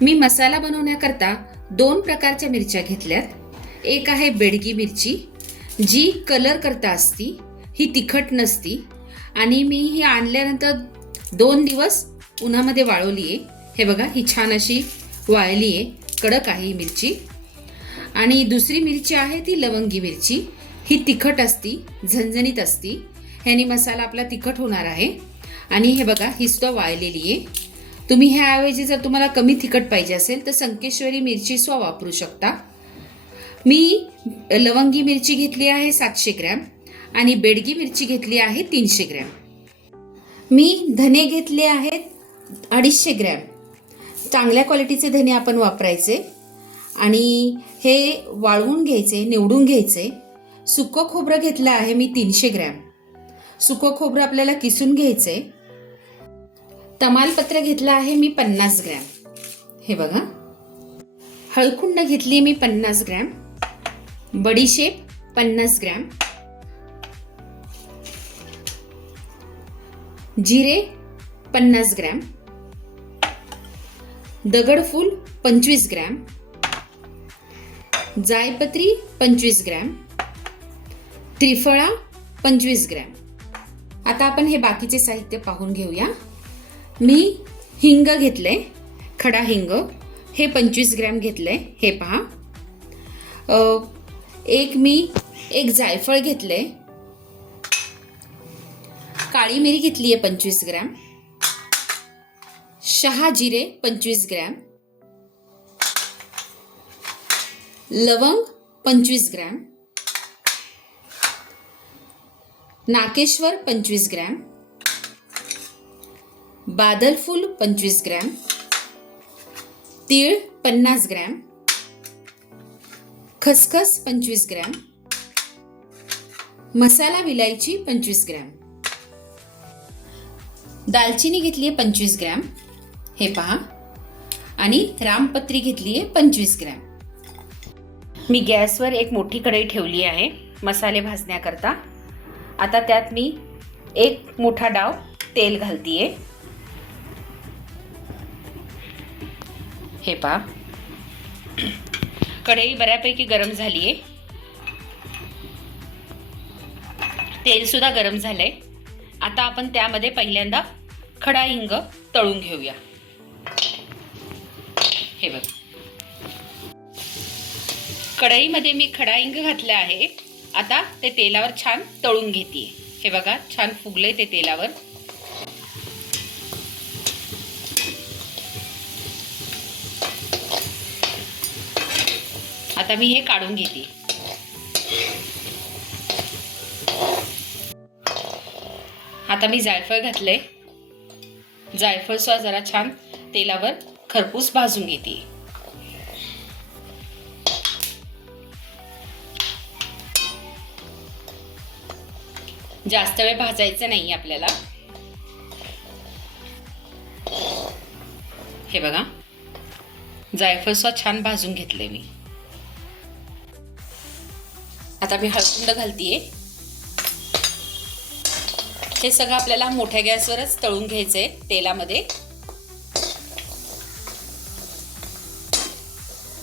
मी मसाला बनवण्याकरता 2 प्रकारच्या मिरच्या घेतल्यात। एक आहे बेडगी मिरची, जी कलर करता असती, ही तिखट नसती आणि मी ही आणल्यानंतर 2 दिवस उन्हामध्ये वाळवली आहे। हे बघा, ही छान अशी वाळली आहे, कडक आहे ही मिरची। आणि दुसरी मिरची आहे ती लवंगी मिरची, ही तिखट असती, झणझणीत असती, ह्यानी मसाला आपला तिखट होणार आहे। आणि हे बघा, ही सुद्धा वाळलेली आहे। तुम्ही ह्याऐवजी जर तुम्हाला कमी तिखट पाहिजे असेल तर संकेश्वरी मिरची सुद्धा वापरू शकता। मी लवंगी मिरची घेतली आहे 700 ग्रॅम आणि बेडगी मिरची घेतली आहे 300 ग्रॅम। मी धने घेतले आहेत 250 ग्रॅम। चांगल्या क्वालिटीचे धने आपण वापरायचे आणि हे वाळवून घ्यायचे, निवडून घ्यायचे। सुकं खोबरं घेतलं आहे मी 300 ग्रॅम। सुकं खोबरं आपल्याला किसून घ्यायचे। तमालपत्र घेतलं आहे मी 50 ग्रॅम। हे बघा, हळकुंड घेतली मी 50 ग्रॅम, बडीशेप 50 ग्रॅम, जिरे 50 ग्रॅम, दगडफूल 25 ग्रॅम, जायपत्री 25 ग्रॅम, त्रिफळा 25 ग्रॅम। आता आपण हे बाकीचे साहित्य पाहून घेऊया। मी हिंग घेतले, खडा हिंग, हे 25 ग्रॅम घेतले। हे पहा, एक जायफळ घेतले, काळी मिरी घेतली आहे 25 ग्रॅम, शहाजिरे 25 ग्रॅम, लवंग 25 ग्रॅम, नाकेश्वर 25 ग्रॅम, बादलफूल 25 ग्रॅम, तीळ 50 ग्रॅम, खसखस 25 ग्रॅम, मसाला विलायची 25 ग्रॅम, दालचिनी घेतली आहे 25 ग्रॅम। हे पहा, आणि रामपत्री घेतली आहे 25 ग्रॅम। मी गॅसवर एक मोठी कढई ठेवली आहे मसाले भाजण्याकरता। आता त्यात मी एक मोठा डाव तेल घालतीये। हे पहा, कढई बऱ्यापैकी गरम झाली आहे, तेल सुद्धा गरम झालंय। आता आपण त्यामध्ये पहिल्यांदा खडा हिंग तळून घेऊया। हे बघा, कढईमध्ये मी खडा हिंग घातला आहे। आता ते तेलावर छान तळून घेते। हे बघा, छान फुगले ते तेलावर। आता मी हे काढून घेते। आता मी जायफळ घातले, जायफळ सुद्धा जरा छान तेलावर खरपूस भाजून घेते। जास्त वेळ भाजायचं नाही आपल्याला। हे बघा, जायफळ सुद्धा छान भाजून घेतले मी। आता मी हळकुंड घालतीये। हे सगळं आपल्याला मोठ्या गॅसवरच तळून घ्यायचंय तेलामध्ये।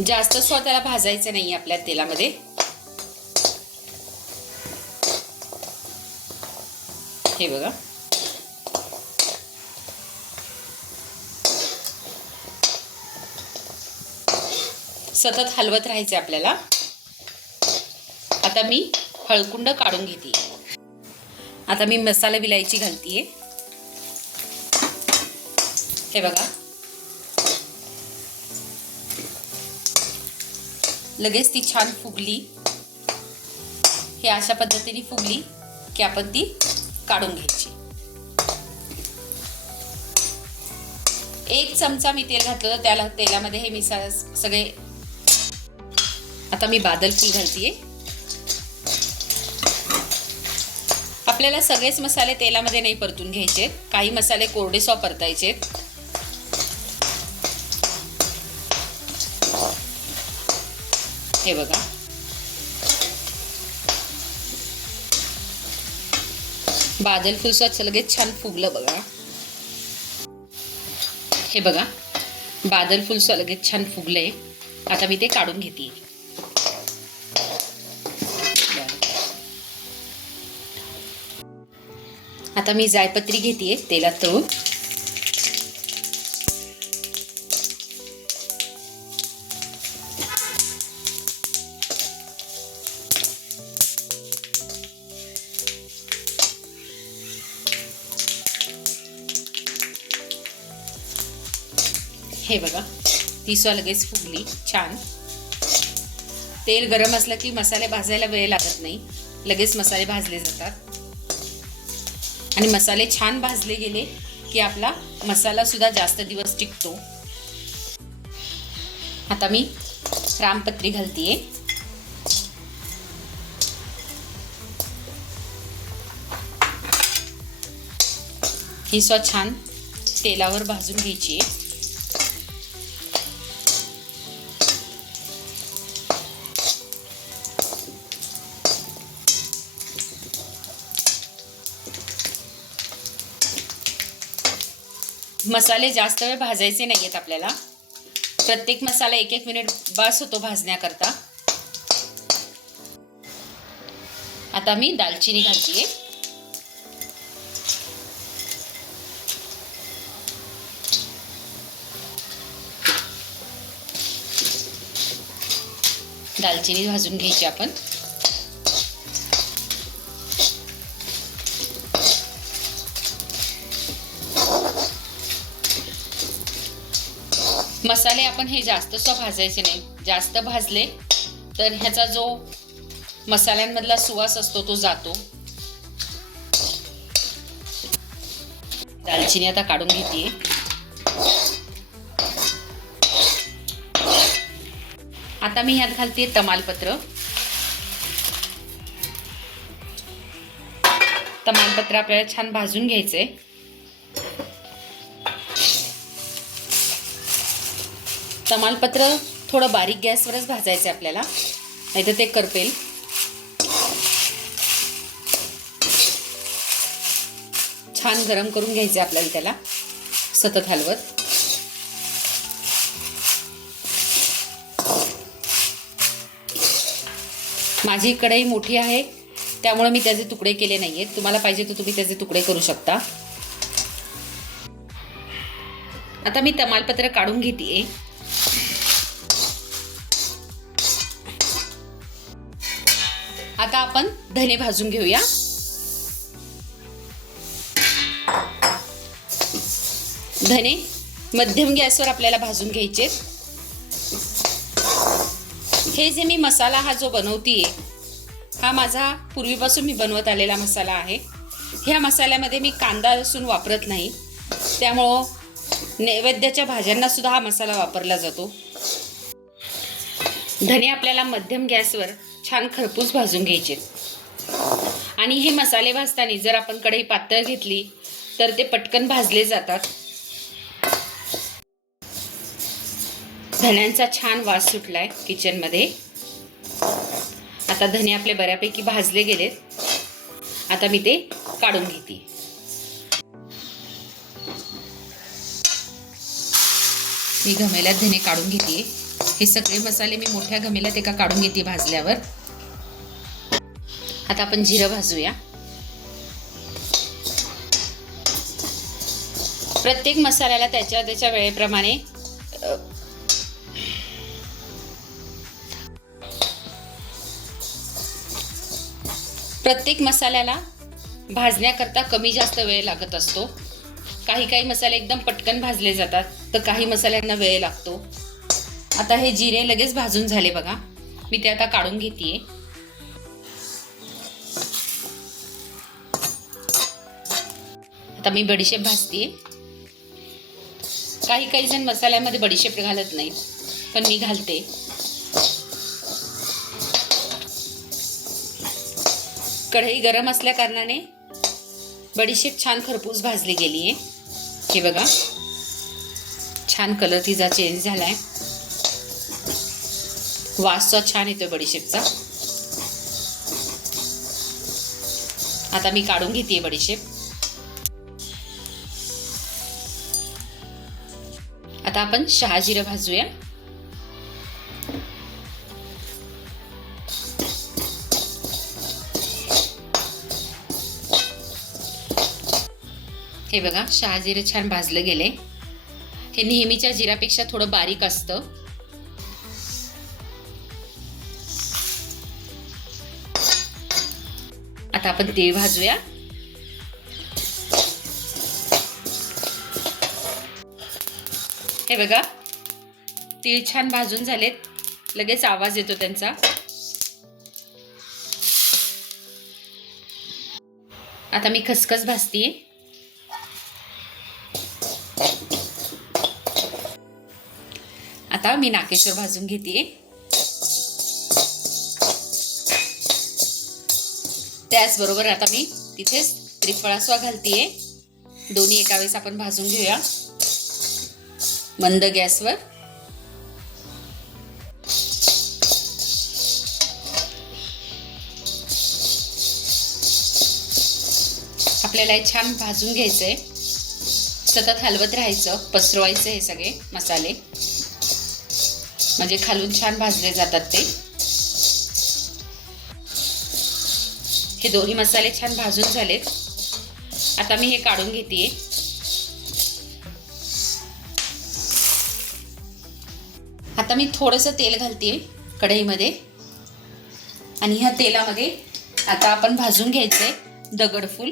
जास्त स्वतःला भाजायचं नाही आपल्या तेलामध्ये। हे बघा, सतत हलवत राहायचे आपल्याला। आता मी हळकुंड काढून घेते। आता मी मसाला विलायची घालतीये। हे बघा, लगेच ती छान फुगली। हे अशा पद्धतीने फुगली की आपण ती काढून घ्यायची। 1 चमचा मी तेल घातलं होतं, त्याला तेलामध्ये हे मी सगळे। आता मी बादलफूल घालतीये। आपल्याला सगळेच मसाले तेलामध्ये नाही परतून घ्यायचे, काही मसाले कोरडे परतायचे। हे बघा, बादलफूल लगेच छान फुगलं बघा। हे बघा, बादल फुल लगेच छान फुगलंय. आता मी ते काढून घेते. आता मी जायपत्री घेते तेलात तळून. हे बघा, ती लगेच फुगली छान. तेल गरम असलं की मसाले भाजायला वेळ लागत नाही, लगेच मसाले भाजले जातात. आणि मसाले छान भाजले गेले की आपला मसाला सुद्धा जास्त दिवस टिकतो. आता मी रामपत्री घालतीये. ही छान तेलावर भाजून घ्यायची आहे. मसाले जास्त वेळ भाजायचे नाहीयेत आपल्याला. प्रत्येक मसाला 1-1 मिनिट बस होतो भाजण्याकरता. आता मी दालचिनी घालतीये. दालचिनी भाजून घ्यायची आपण. मसाले आपण हे जास्त भाजायचे नाही. जास्त भाजले तर ह्याचा जो मसाल्यांमधला सुवास असतो तो जातो. दालचिनी आता काढून घेते. आता मी ह्यात घालते तमालपत्र. तमालपत्र आपल्याला छान भाजून घ्यायचंय. तमालपत्र थोडं बारीक गॅसवरच भाजायचं आपल्याला, नाहीतर ते करपेल. छान गरम करून घ्यायचं आपल्याला त्याला सतत हलवत. माझी कढई मोठी आहे त्यामुळे मी त्याचे तुकडे केले नाहीयेत. तुम्हाला पाहिजे तर तुम्ही त्याचे तुकडे करू शकता. आता मी तमालपत्र काढून घेते. आता आपण धने भाजून घेऊया. धने मध्यम गॅसवर आपल्याला भाजून घ्यायचे. हे जे मी मसाला हा जो बनवतीये हा माझा पूर्वीपासून मी बनवत आलेला मसाला आहे. ह्या मसाल्यामध्ये मी कांदा लसूण वापरत नाही, त्यामुळं नैवेद्याच्या भाज्यांना सुद्धा हा मसाला वापरला जातो. धने आपल्याला मध्यम गॅसवर छान खरपूस भाजून घ्यायचे. आणि हे मसाले भाजताना जर आपण कढई पातळ घेतली तर ते पटकन भाजले जातात. धन्यांचा छान वास सुटलाय किचनमध्ये. आता धने आपले बऱ्यापैकी भाजले गेलेत. आता मी ते काढून घेते. मी घमेल्यात धने काढून घेते. हे सगळे मसाले मी मोठ्या घमेल्यात एका काढून घेते भाजल्यावर. आता आपण जिरं भाजूया. प्रत्येक मसाल्याला त्याच्या वेळेप्रमाणे प्रत्येक मसाल्याला भाजण्याकरता कमी जास्त वेळ लागत असतो. काही मसाले एकदम पटकन भाजले जातात तर काही मसाल्यांना वेळ लागतो. आता हे जिरे लगेच भाजून झाले बघा. मी ते आता काढून घेतेय. आता मी बडीशेप भाजतेय. काही जण मसाल्यामध्ये बडीशेप घालत नाहीत, पण मी घालते. कढई गरम असल्या कारणाने बडीशेप छान खरपूस भाजली गेली आहे. हे बघा, छान कलर तिचा चेंज झालाय. वास छान येतोय बडीशेपचा. आता मी काढून घेतेय बडीशेप. आता आता आपण शहाजिरं भाजूया. हे बघा, शहाजिरे छान भाजलं गेले. हे नेहमीच्या जिऱ्यापेक्षा थोडं बारीक असतं. आता आपण तीळ भाजूया. हे बघा, तीळ छान भाजून झालेत. लगेच आवाज येतो त्यांचा. आता मी खसखस भाजतीये. आता मी नाकेश्वर भाजून घेतेय. त्याचबरोबर आता मी तिथेच त्रिफळास्वा घालतीये. दोन्ही एका वेळेस आपण भाजून घेऊया मंद गॅसवर. आपल्याला हे छान भाजून घ्यायचंय. सतत हलवत राहायचं, पसरवायचं हे सगळे मसाले, म्हणजे खालून छान भाजले जातात ते. हे दोन्ही मसाले छान भाजून झालेत. आता मी हे काढून घेतेय. आता मी थोडंसं तेल घालतेय कढईमध्ये आणि ह्या तेलामध्ये आता आपण भाजून घ्यायचंय दगडफूल.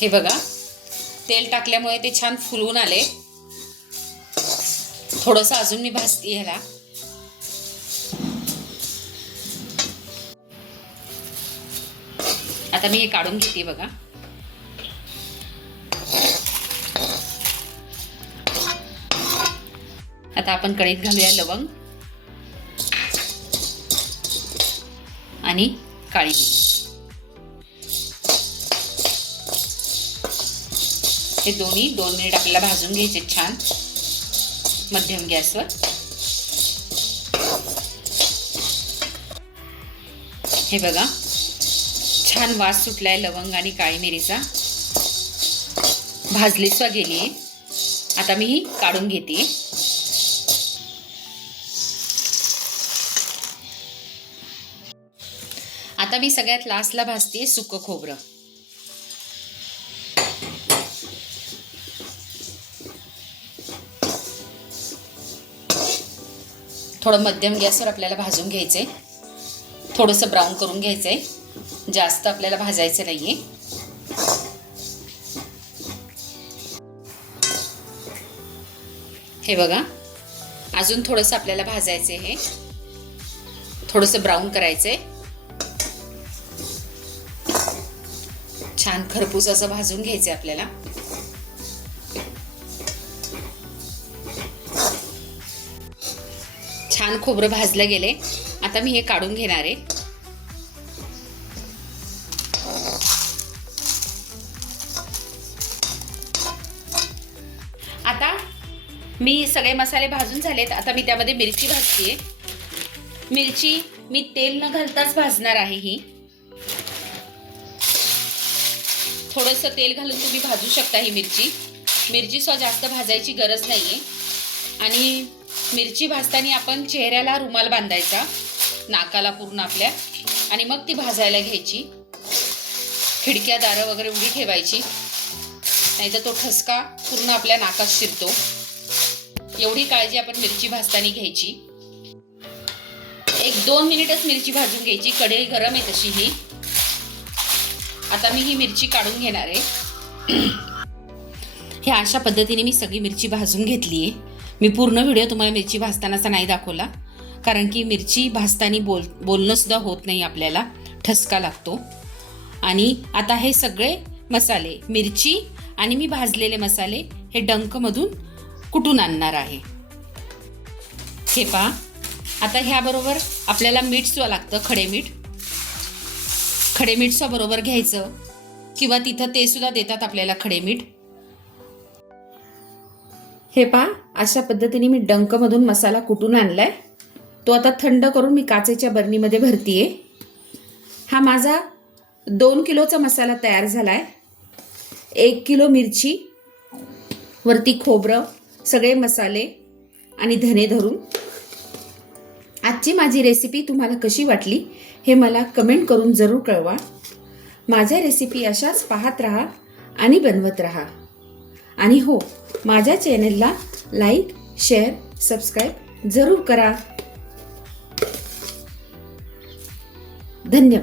हे बघा, तेल टाकल्यामुळे ते छान फुलून आले. थोडंसं अजून मी भाजते ह्याला. आता मी हे काढून घेते बघा. आता आपण कढईत घालूया लवंग आणि काळी मिरी. हे दोन्ही 2 मिनिट आपल्याला भाजून घ्यायचे छान मध्यम गॅसवर. हे बघा, छान वास सुटलाय लवंग आणि काळी मिरीचा. भाजली स्वा गेली. आता मी ही काढून घेते. आता मी सगळ्यात लास्टला भाजते सुकं खोबरं. थोडं मध्यम गॅसवर आपल्याला भाजून घ्यायचंय. थोडंसं ब्राऊन करून घ्यायचंय. जास्त आपल्याला भाजायचं नाहीये. हे बघा, अजून थोडंसं आपल्याला भाजायचंय. हे थोडंसं ब्राऊन करायचंय. छान खरपूस असं भाजून घ्यायचंय आपल्याला. छान खोबरं भाजलं गेले. आता मी हे काढून घेणार आहे. आता मी सगळे मसाले भाजून झालेत. आता मी त्यामध्ये मिरची भाजतीये. मिरची मी तेल न घालताच भाजणार आहे. ही थोडंसं तेल घालून तुम्ही भाजू शकता. ही मिरची जास्त भाजायची गरज नाहीये. आणि मिरची भाजताना आपण चेहऱ्याला रुमाल बांधायचा, नाकाला पूर्ण आपल्या, आणि मग ती भाजायला घ्यायची. खिडक्या दारं वगैरे उघडी ठेवायची, नाहीतर तो ठसका पूर्ण आपल्या नाकात शिरतो. एवढी काळजी आपण मिरची भाजताना घ्यायची. 1-2 मिनिटच मिरची भाजून घ्यायची. कढई गरम आहे तशी ही. आता मी ही मिरची काढून घेणार आहे. हे अशा पद्धतीने मी सगळी मिरची भाजून घेतली आहे. मी पूर्ण व्हिडिओ तुम्हाला मिरची भाजतानाचा नाही दाखवला, कारण की मिरची भाजताना बोलणं सुद्धा होत नाही आपल्याला, ठसका लागतो. आणि आता हे सगळे मसाले, मिरची आणि मी भाजलेले मसाले हे डंकमधून कुटून आणणार आहे. हे पहा, आता ह्याबरोबर आपल्याला मीठ सुद्धा लागतं. खडे मीठ सुद्धा बरोबर घ्यायचं, किंवा तिथं ते सुद्धा देतात आपल्याला खडे मीठ. हे पहा, अशा पद्धतीने मी डंकमधून मसाला कुटून आणलाय तो आता थंड करून मी काचेच्या बरणीमध्ये भरतीये. हा माझा 2 किलोचा मसाला तयार झाला आहे. 1 किलो मिरची, वरती खोबरं, सगळे मसाले आणि धने धरून. आजची माझी रेसिपी तुम्हाला कशी वाटली हे मला कमेंट करून जरूर कळवा. माझ्या रेसिपी अशाच पाहत राहा आणि बनवत राहा. आणि हो, माझ्या चॅनलला लाईक, शेअर, सबस्क्राईब जरूर करा. धन्यवाद.